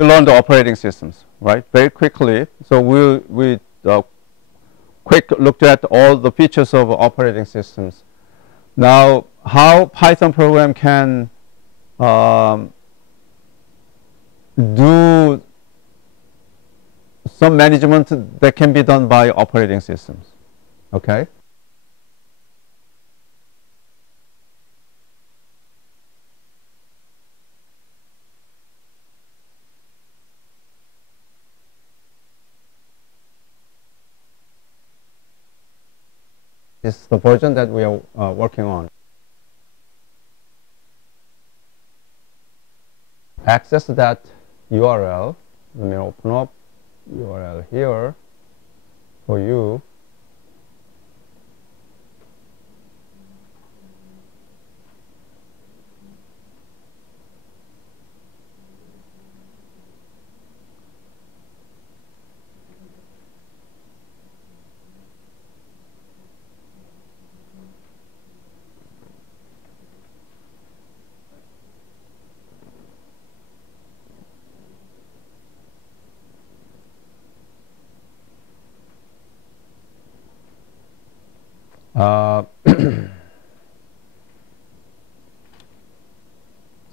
We learn the operating systems, right? Very quickly. So we quick looked at all the features of operating systems. Now, how Python program can do some management that can be done by operating systems. Okay. This is the version that we are working on. Access that URL. Let me open up URL here for you.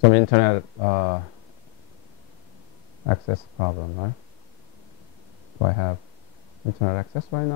Some internet access problem, right? Do I have internet access right now?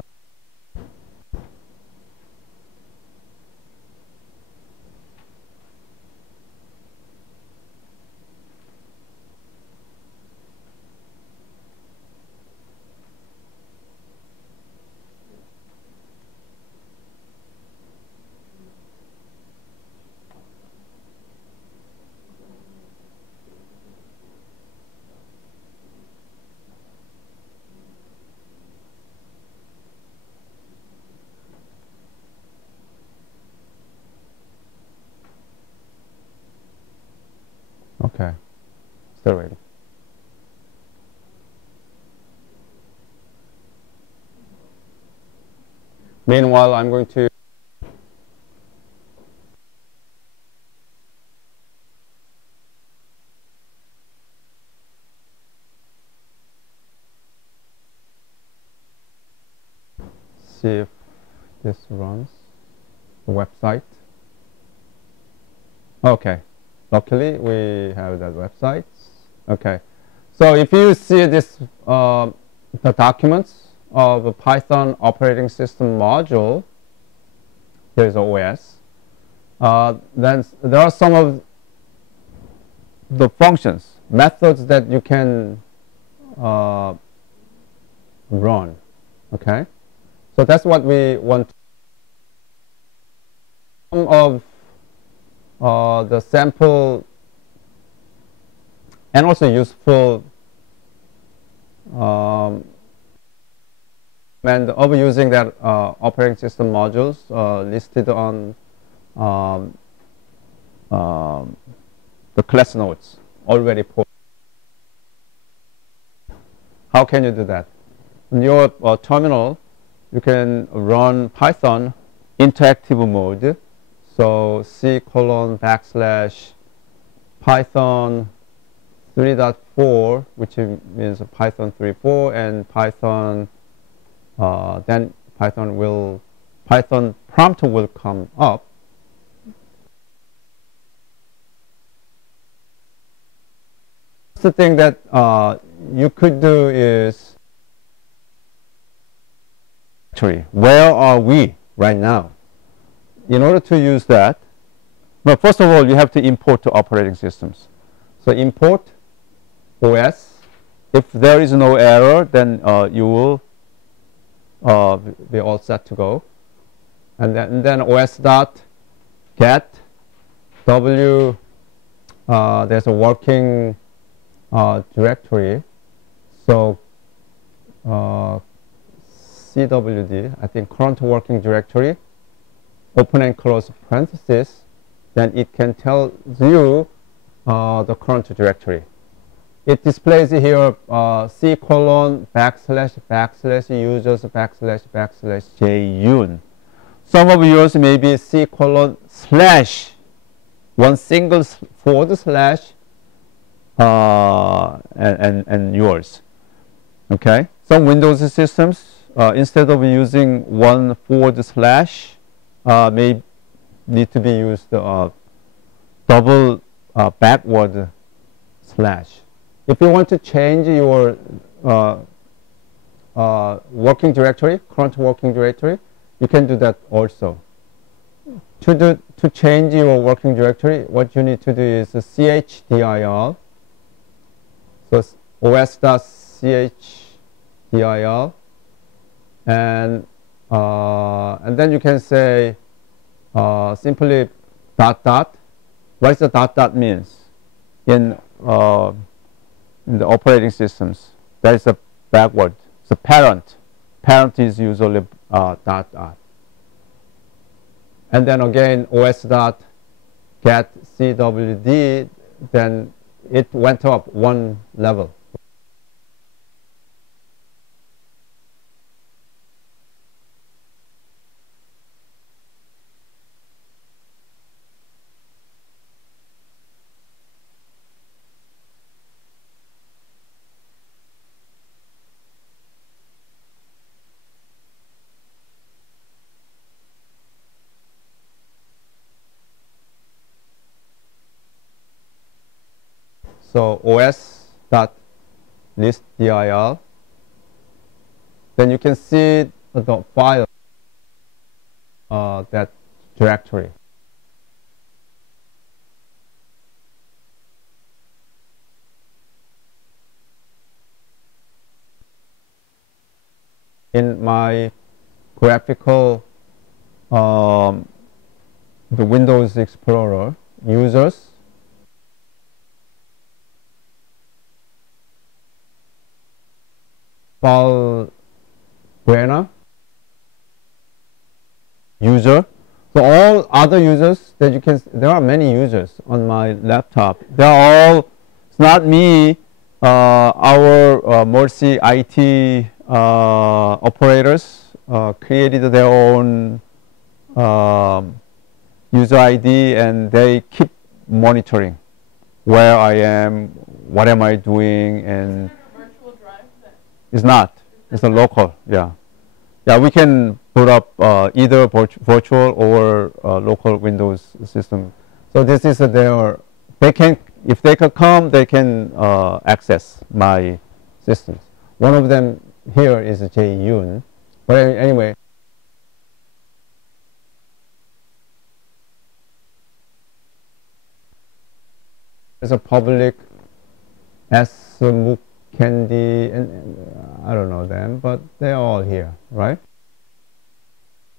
Okay, still waiting. Meanwhile, I'm going to see if this runs the website. Okay. Luckily, we have that website. Okay, so if you see this, the documents of the Python operating system module, there's OS. Then there are some of the functions, methods that you can run. Okay, so that's what we want. Some of the sample and also useful and of using that operating system modules listed on the class notes already posted. How can you do that? In your terminal, you can run Python interactive mode. So C:\Python 3.4, which means Python 3.4, and Python, then Python prompt will come up. The thing that you could do is, actually, where are we right now? In order to use that, well, first of all, you have to import to operating systems. So import OS. If there is no error, then you will be all set to go. And then OS dot get W. There's a working directory. So CWD, I think current working directory. Open and close parentheses, then it can tell you the current directory. It displays here C:\users\jun. Some of yours may be C:/, one single forward slash, and yours. Okay, some Windows systems, instead of using one forward slash, may need to be used double backward slash. If you want to change your working directory, current working directory, you can do that also. To change your working directory, what you need to do is chdir. So os.chdir, and then you can say simply dot dot. What does the dot dot means in the operating systems? That is a backward. The parent is usually dot dot. And then again os dot get cwd, then it went up one level. So os.listdir, then you can see the file, that directory. In my graphical, the Windows Explorer users, Balbuena user. So all other users that you can, there are many users on my laptop. They're all, it's not me, our Mercy IT operators created their own user ID, and they keep monitoring where I am, what am I doing, and Virtual drive then? it's not. It's a local, yeah. Yeah, we can put up either virtual or local Windows system. So this is their, they can, if they can come, they can access my systems. One of them here is Jae Yoon. But anyway, there's a public S. Candy, and I don't know them, but they're all here, right?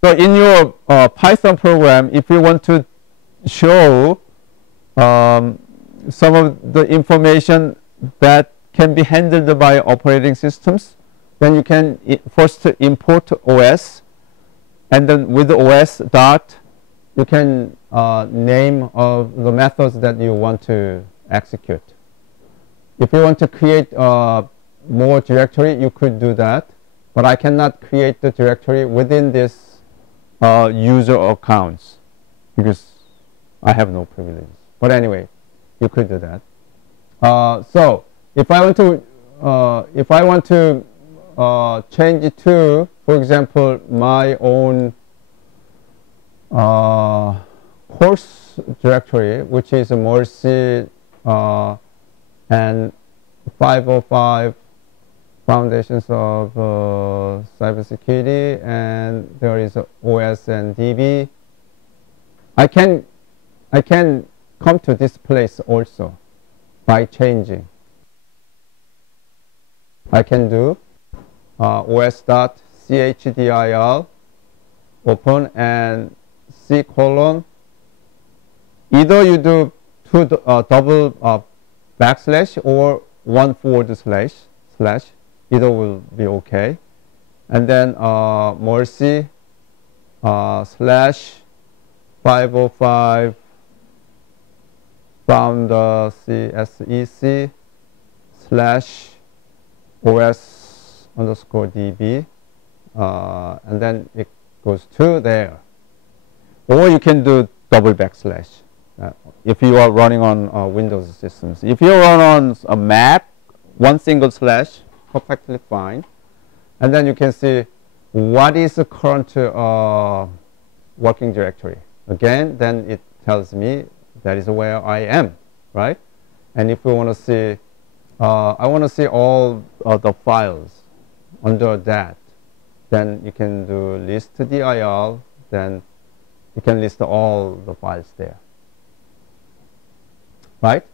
So in your Python program, if you want to show some of the information that can be handled by operating systems, then you can first import OS, and then with the OS dot, you can name of the methods that you want to execute. If you want to create more directory, you could do that. But I cannot create the directory within this user accounts because I have no privileges. But anyway, you could do that. So if I want to change it to, for example, my own course directory, which is a Mercy and 505 foundations of cybersecurity, and there is OS and DB. I can come to this place also by changing. I can do os.chdil open and C colon. Either you do two double backslash or one forward slash. Either will be okay. And then Mercy slash 505 found CSEC slash OS underscore DB, and then it goes to there. Or you can do double backslash. if you are running on Windows systems. If you run on a Mac, one single slash, perfectly fine. And then you can see what is the current working directory. Again, then it tells me that is where I am, right? And if we want to see, I want to see all the files under that, then you can do list dir, then you can list all the files there, right?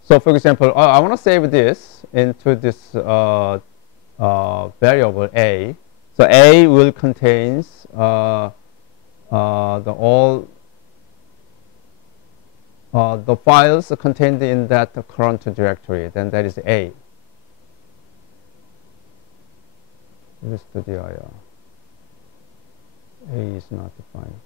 So for example, I want to save this into this variable a. So a will contains the files contained in that current directory. Then that is a. List dir. A is not defined.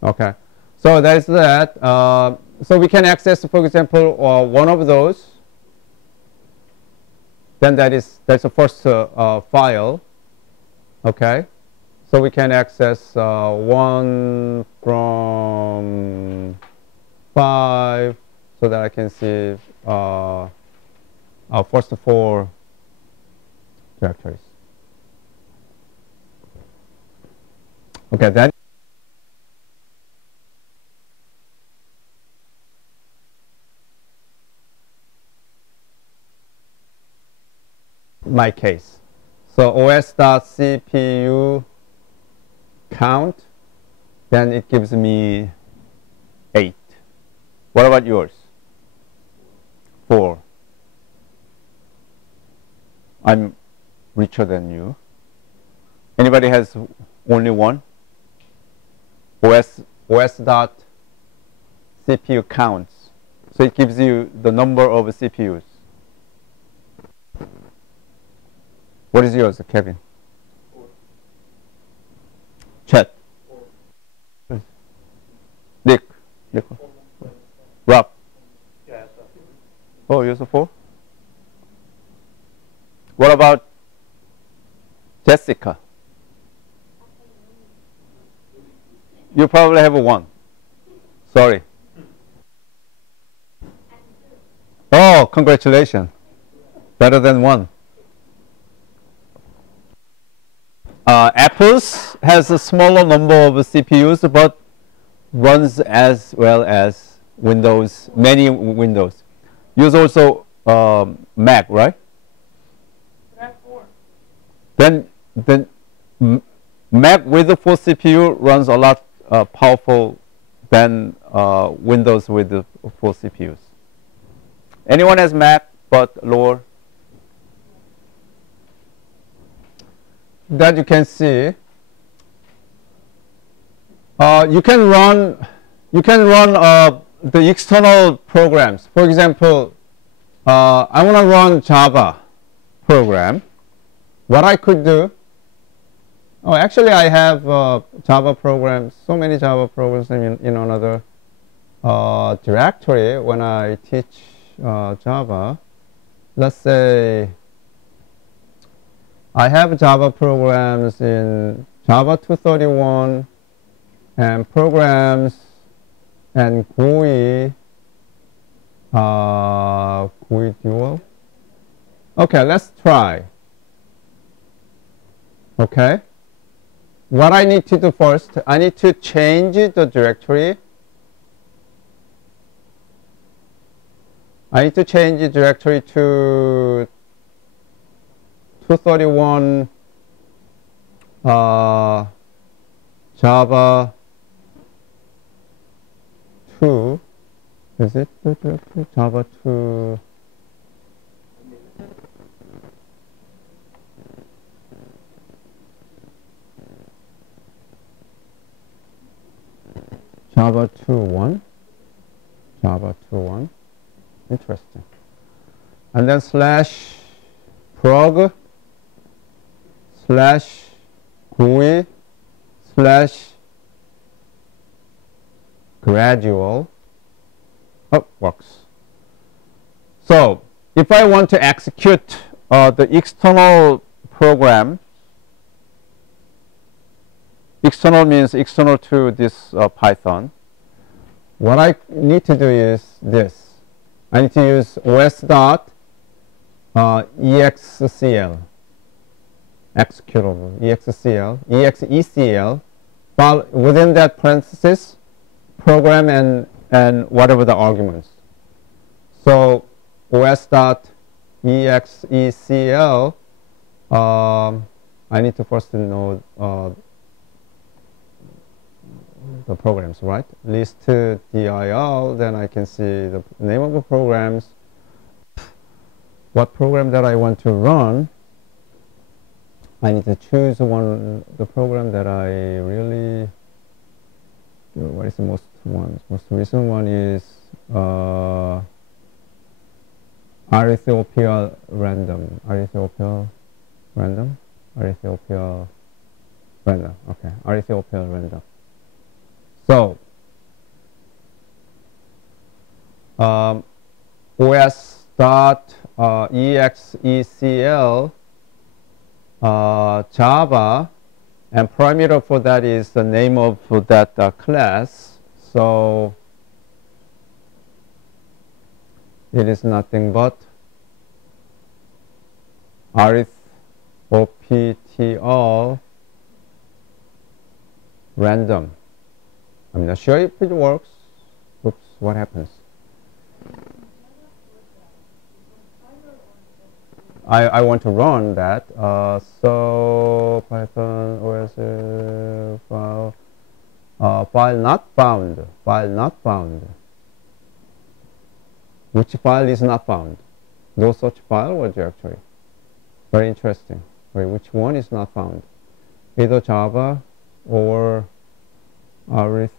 Okay, so that's that. So we can access, for example, one of those. Then that's the first file. Okay, so we can access one from 5, so that I can see our first 4 directories. Okay, then. My case. So os.cpu count, then it gives me 8. What about yours? 4. I'm richer than you. Anybody has only 1? os.cpu counts. So it gives you the number of CPUs. What is yours, Kevin? 4. Chet. 4. Nick. Rob. Yeah, Oh, yours are 4? What about Jessica? You probably have a 1. Sorry. Oh, congratulations. Better than 1. Apples has a smaller number of CPUs, but runs as well as Windows, many Windows. Use also Mac, right? Mac 4. Then Mac with the 4 CPU runs a lot powerful than Windows with the 4 CPUs. Anyone has Mac but lower? That you can see, you can run the external programs. For example, I want to run Java program. What I could do? Oh, actually, I have Java programs. So many Java programs in another directory when I teach Java. Let's say I have Java programs in Java 231 and programs and GUI, GUI dual. Okay, let's try. Okay. What I need to do first, I need to change the directory. I need to change the directory to 231 Java 2. Is it the directory? Java 2. Java 2.1. Java 2.1. Interesting. And then slash prog slash GUI slash gradual. Oh, works. So if I want to execute the external program, external means external to this Python, what I need to do is this. I need to use os.execl, executable, execl, while within that parenthesis, program and whatever the arguments. So os.execl, I need to first know the programs, right? List dir, then I can see the name of the programs, what program that I want to run. I need to choose the program that I really, what is the most recent one is Arithopia random, okay, Arithopia random. So, os.execl Java, and parameter for that is the name of that class. So, it is nothing but arithoptl random. I'm not sure if it works. Oops, what happens? I want to run that. So Python OS file not found. Which file is not found? No such file was actually. Very interesting. Wait, which one is not found? Either Java or arithoptl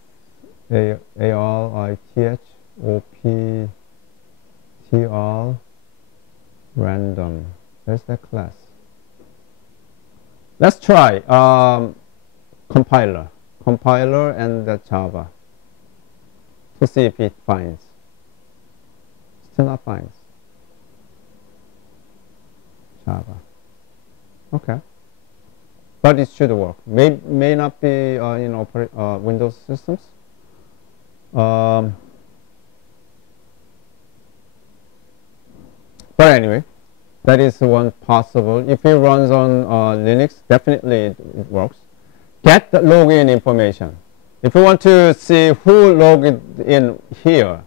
random. There's that class. Let's try compiler and the Java to see if it finds. Still not finds. Java. Okay. But it should work. May not be in Windows systems. But anyway, that is one possible. If it runs on Linux, definitely it works. Get the login information. If you want to see who logged in here,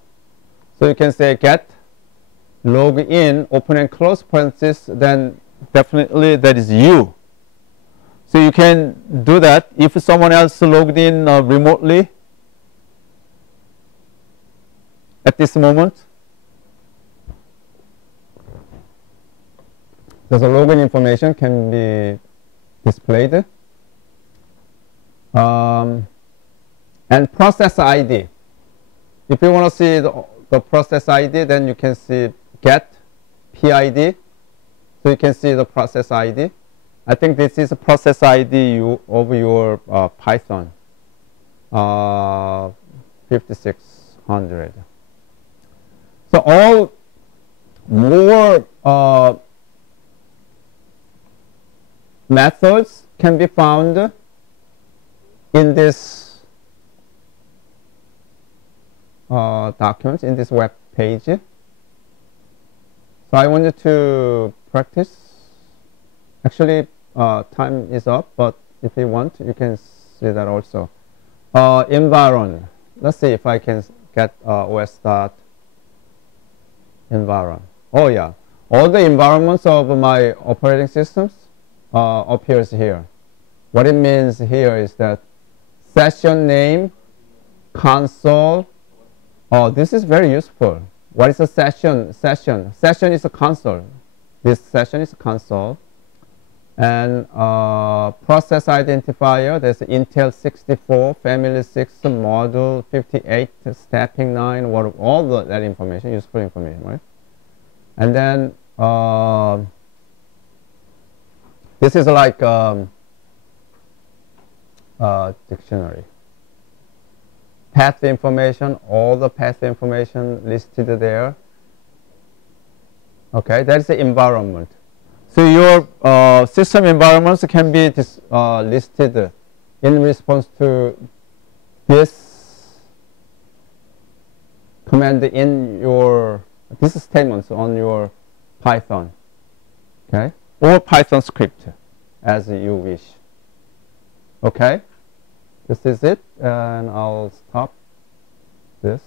so you can say get login, open and close parenthesis, then definitely that is you. So you can do that if someone else logged in remotely at this moment. So the login information can be displayed. And process ID. If you want to see the process ID, then you can see get PID. So you can see the process ID. I think this is a process ID of your Python 5600. So all more methods can be found in this document, in this web page. So I wanted to practice. Actually, time is up, but if you want, you can see that also. Environ. Let's see if I can get os.environ. Oh yeah, all the environments of my operating systems appears here. What it means here is that session name, console. Oh, this is very useful. What is a session? Session is a console. This session is a console. And process identifier, there's Intel 64, family 6, module 58, stepping 9, all that information, useful information, right? And then this is like dictionary. Path information, all the path information listed there. Okay, that's the environment. So your system environments can be listed in response to this command in your, this statements on your Python, okay, or Python script as you wish. Okay, this is it, and I'll stop this.